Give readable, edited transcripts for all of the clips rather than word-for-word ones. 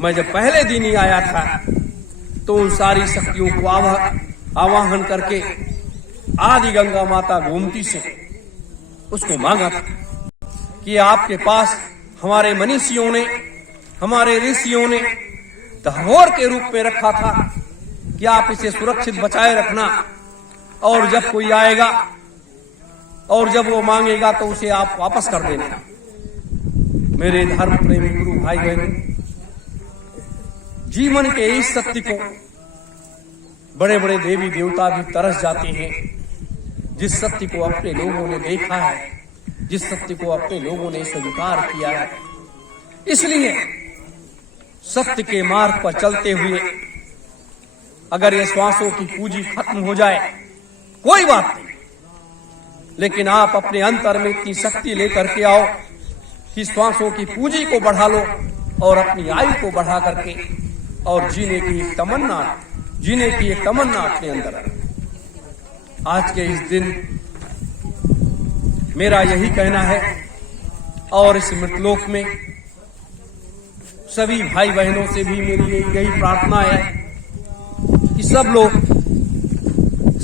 मैं जब पहले दिन ही आया था तो उन सारी शक्तियों को आवाहन करके आदि गंगा माता गोमती से उसको मांगा था कि आपके पास हमारे मनीषियों ने, हमारे ऋषियों ने धरोहर के रूप में रखा था कि आप इसे सुरक्षित बचाए रखना, और जब कोई आएगा और जब वो मांगेगा तो उसे आप वापस कर देना। मेरे धर्म प्रेमी गुरु भाई बहन, जीवन के इस सत्य को बड़े बड़े देवी देवता भी तरस जाते हैं। जिस सत्य को अपने लोगों ने देखा है, जिस सत्य को अपने लोगों ने स्वीकार किया है, इसलिए सत्य के मार्ग पर चलते हुए अगर ये श्वासों की पूंजी खत्म हो जाए कोई बात नहीं, लेकिन आप अपने अंतर में इतनी शक्ति लेकर के आओ कि श्वासों की पूंजी को बढ़ा लो और अपनी आयु को बढ़ा करके और जीने की एक तमन्ना अपने अंदर है। आज के इस दिन मेरा यही कहना है, और इस मृतलोक में सभी भाई बहनों से भी मेरी यही प्रार्थना है कि सब लोग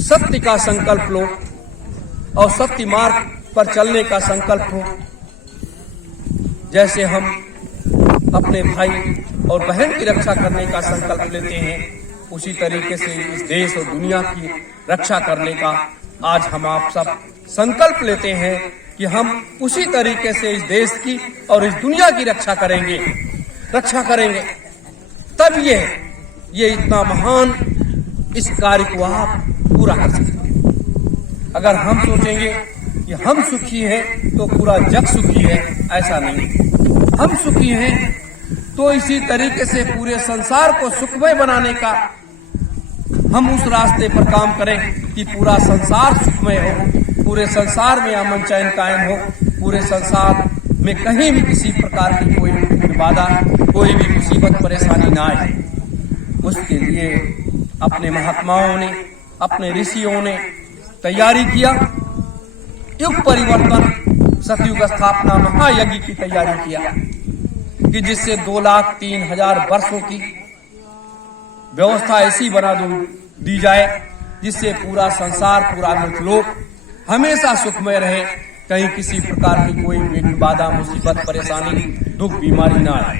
सत्य का संकल्प लो और सत्य मार्ग पर चलने का संकल्प हो। जैसे हम अपने भाई और बहन की रक्षा करने का संकल्प लेते हैं, उसी तरीके से इस देश और दुनिया की रक्षा करने का आज हम आप सब संकल्प लेते हैं कि हम उसी तरीके से इस देश की और इस दुनिया की रक्षा करेंगे। तब ये इतना महान इस कार्य को आप पूरा कर सकते। अगर हम सोचेंगे कि हम सुखी हैं तो पूरा जग सुखी है, ऐसा नहीं। हम सुखी हैं तो इसी तरीके से पूरे संसार को सुखमय बनाने का हम उस रास्ते पर काम करें कि पूरा संसार सुखमय हो, पूरे संसार में अमन चैन कायम हो, पूरे संसार में कहीं भी किसी प्रकार की कोई बाधा, कोई भी मुसीबत परेशानी ना आए। उसके लिए अपने महात्माओं ने, अपने ऋषियों ने तैयारी किया। युग परिवर्तन, सतयुग स्थापना महायज्ञ की तैयारी किया कि जिससे 2,03,000 वर्षों की व्यवस्था ऐसी बना दी जाए जिससे पूरा संसार, पूरा मृतलोक हमेशा सुखमय रहे, कहीं किसी प्रकार की कोई विघ्न, बाधा, मुसीबत, परेशानी, दुख, बीमारी ना आए।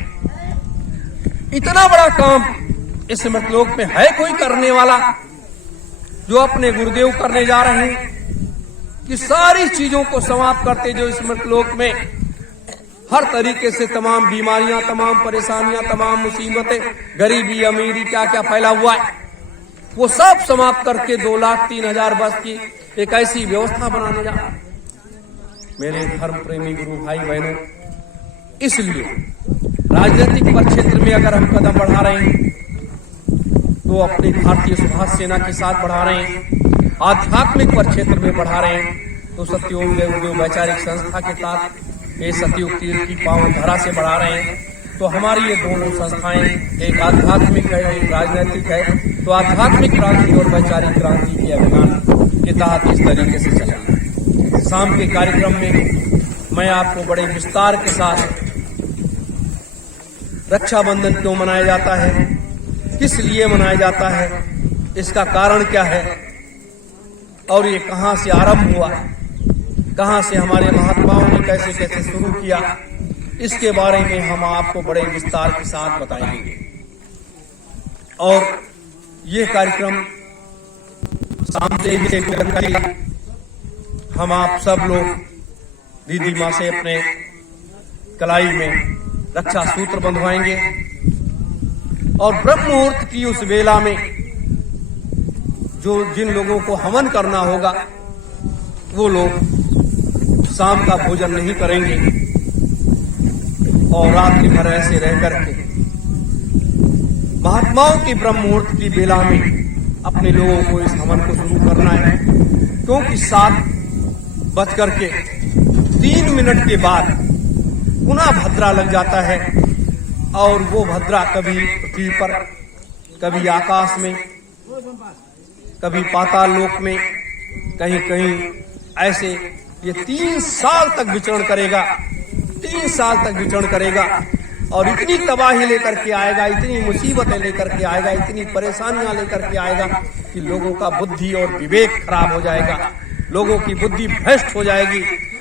इतना बड़ा काम इस मृतलोक में है कोई करने वाला जो अपने गुरुदेव करने जा रहे हैं कि सारी चीजों को समाप्त करते, जो इस मृतलोक में हर तरीके से तमाम बीमारियां, तमाम परेशानियां, तमाम मुसीबतें, गरीबी, अमीरी, क्या क्या फैला हुआ है, वो सब समाप्त करके 2,03,000 वर्ष की एक ऐसी व्यवस्था बनाने जा रहा है। मेरे धर्म प्रेमी गुरु भाई बहनों, इसलिए राजनीतिक परिक्षेत्र में अगर हम कदम बढ़ा रहे हैं तो अपनी भारतीय सुभाष सेना के साथ बढ़ा रहे हैं, आध्यात्मिक परिक्षेत्र में बढ़ा रहे हैं तो सत्ययोग देव वैचारिक संस्था के साथ ये सतयुग तीर्थ की पावन धरा से बढ़ा रहे हैं। तो हमारी ये दोनों संस्थाएं, एक आध्यात्मिक है, एक राजनीतिक है, तो आध्यात्मिक क्रांति और वैचारिक क्रांति के अभियान के तहत इस तरीके से चलेंगे। शाम के कार्यक्रम में मैं आपको बड़े विस्तार के साथ रक्षाबंधन क्यों मनाया जाता है, किस लिए मनाया जाता है, इसका कारण क्या है और ये कहां से आरंभ हुआ, कहां से हमारे महात्माओं ने कैसे कैसे शुरू किया, इसके बारे में हम आपको बड़े विस्तार के साथ बताएंगे। और ये कार्यक्रम शाम से हम आप सब लोग दीदी माँ से अपने कलाई में रक्षा सूत्र बंधवाएंगे और ब्रह्म मुहूर्त की उस वेला में जो जिन लोगों को हवन करना होगा वो लोग शाम का भोजन नहीं करेंगे और रात्रि भर ऐसे रह करके महात्माओं की ब्रह्म मुहूर्त की वेला में अपने लोगों को इस हवन को शुरू करना है, क्योंकि 7:03 के बाद पुनः भद्रा लग जाता है और वो भद्रा कभी पृथ्वी पर, कभी आकाश में, कभी पाताल लोक में, कहीं कहीं ऐसे ये 3 साल तक विचरण करेगा, 3 साल तक विचरण करेगा और इतनी तबाही लेकर के आएगा, इतनी मुसीबतें लेकर के आएगा, इतनी परेशानियां लेकर के आएगा कि लोगों का बुद्धि और विवेक खराब हो जाएगा, लोगों की बुद्धि भ्रष्ट हो जाएगी,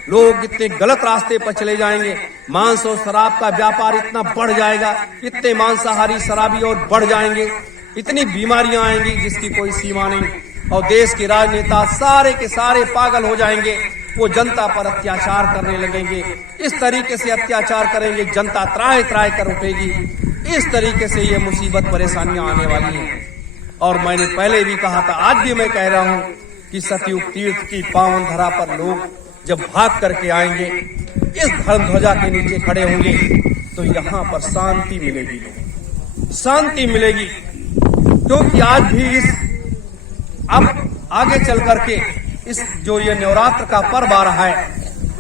लोग इतने गलत रास्ते पर चले जाएंगे, मांस और शराब का व्यापार इतना बढ़ जाएगा, इतने मांसाहारी शराबी और बढ़ जाएंगे, इतनी बीमारियां आएंगी जिसकी कोई सीमा नहीं, और देश के राजनेता सारे के सारे पागल हो जाएंगे, वो जनता पर अत्याचार करने लगेंगे, इस तरीके से अत्याचार करेंगे, जनता त्राहि त्राहि कर उठेगी, इस तरीके से ये मुसीबत परेशानियां आने वाली हैं। और मैंने पहले भी कहा था, आज भी मैं कह रहा हूं कि सतयुग तीर्थ की पावन धरा पर लोग जब भाग करके आएंगे, इस धर्म ध्वजा के नीचे खड़े होंगे, तो यहाँ पर शांति मिलेगी, शांति मिलेगी। क्योंकि आज भी अब आगे चल करके इस जो ये नवरात्र का पर्व आ रहा है,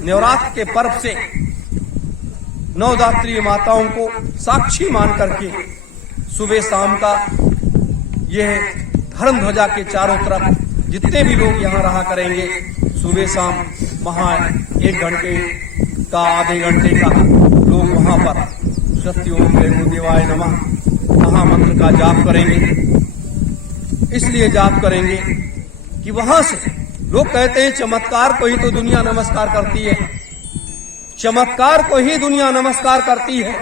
नवरात्र के पर्व से नवदात्री माताओं को साक्षी मान करके सुबह शाम का यह धर्म ध्वजा के चारों तरफ जितने भी लोग यहाँ रहा करेंगे, सुबह शाम वहाँ 1 घंटे का, आधे घंटे का लोग वहाँ पर सत्योम जय गुरुदेवाय नमः महामंत्र का जाप करेंगे। इसलिए जाप करेंगे कि वहां से लोग कहते हैं चमत्कार को ही तो दुनिया नमस्कार करती है, चमत्कार को ही दुनिया नमस्कार करती है।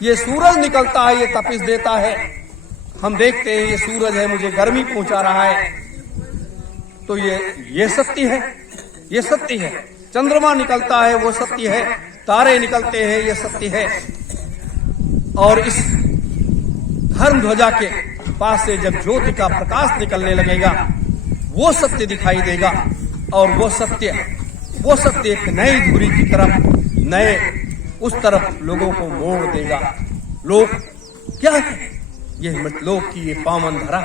ये सूरज निकलता है, ये तपिश देता है, हम देखते हैं ये सूरज है, मुझे गर्मी पहुंचा रहा है, तो ये सत्य है, ये सत्य है। चंद्रमा निकलता है, वो सत्य है, तारे निकलते हैं, ये सत्य है। और इस धर्म ध्वजा के पास से जब ज्योति का प्रकाश निकलने लगेगा, वो सत्य दिखाई देगा, और वो सत्य एक नई धुरी की तरफ, नए उस तरफ लोगों को मोड़ देगा। लोग क्या है? ये मृतलोक की ये पावन धरा,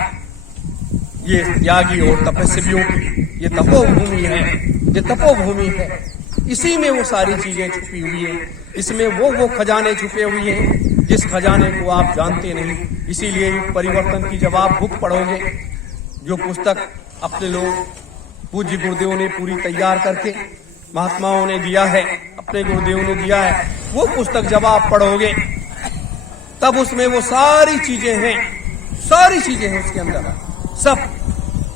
ये त्यागी और तपस्वियों की ये तपोभूमि है, ये तपोभूमि है। इसी में वो सारी चीजें छुपी हुई है, इसमें वो खजाने छुपे हुए हैं जिस खजाने को आप जानते नहीं। इसीलिए परिवर्तन की जब आप बुक पढ़ोगे, जो पुस्तक अपने लोग पूज्य गुरुदेव ने पूरी तैयार करके महात्माओं ने दिया है, अपने गुरुदेव ने दिया है, वो पुस्तक जब आप पढ़ोगे तब उसमें वो सारी चीजें हैं, सारी चीजें हैं उसके अंदर सब,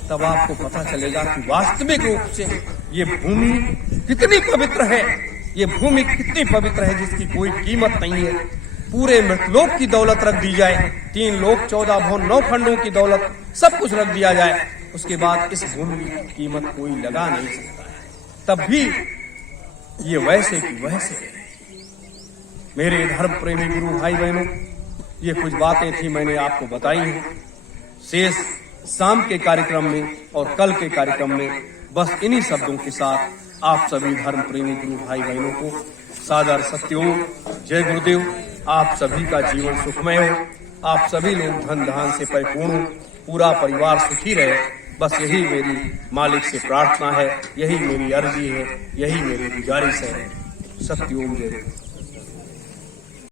तब आपको पता चलेगा कि वास्तविक रूप से ये भूमि कितनी पवित्र है, ये भूमि कितनी पवित्र है जिसकी कोई कीमत नहीं है। पूरे मृतलोक की दौलत रख दी जाए, 3 लोक 14 भुवन 9 खंडों की दौलत सब कुछ रख दिया जाए, उसके बाद इस भूमि की कीमत कोई लगा नहीं सकता है, तब भी ये वैसे की वैसे है। मेरे धर्म प्रेमी गुरु भाई बहनों, ये कुछ बातें थी मैंने आपको बताई हैं। शेष शाम के कार्यक्रम में और कल के कार्यक्रम में बस इन्हीं शब्दों के साथ आप सभी धर्म प्रेमी गुरु भाई बहनों को सादर सत्योम जय गुरुदेव। आप सभी का जीवन सुखमय हो, आप सभी लोग धन धान से परिपूर्ण हो, पूरा परिवार सुखी रहे, बस यही मेरी मालिक से प्रार्थना है, यही मेरी अर्जी है, यही मेरी गुजारिश है। सत्योम जय गुरुदेव।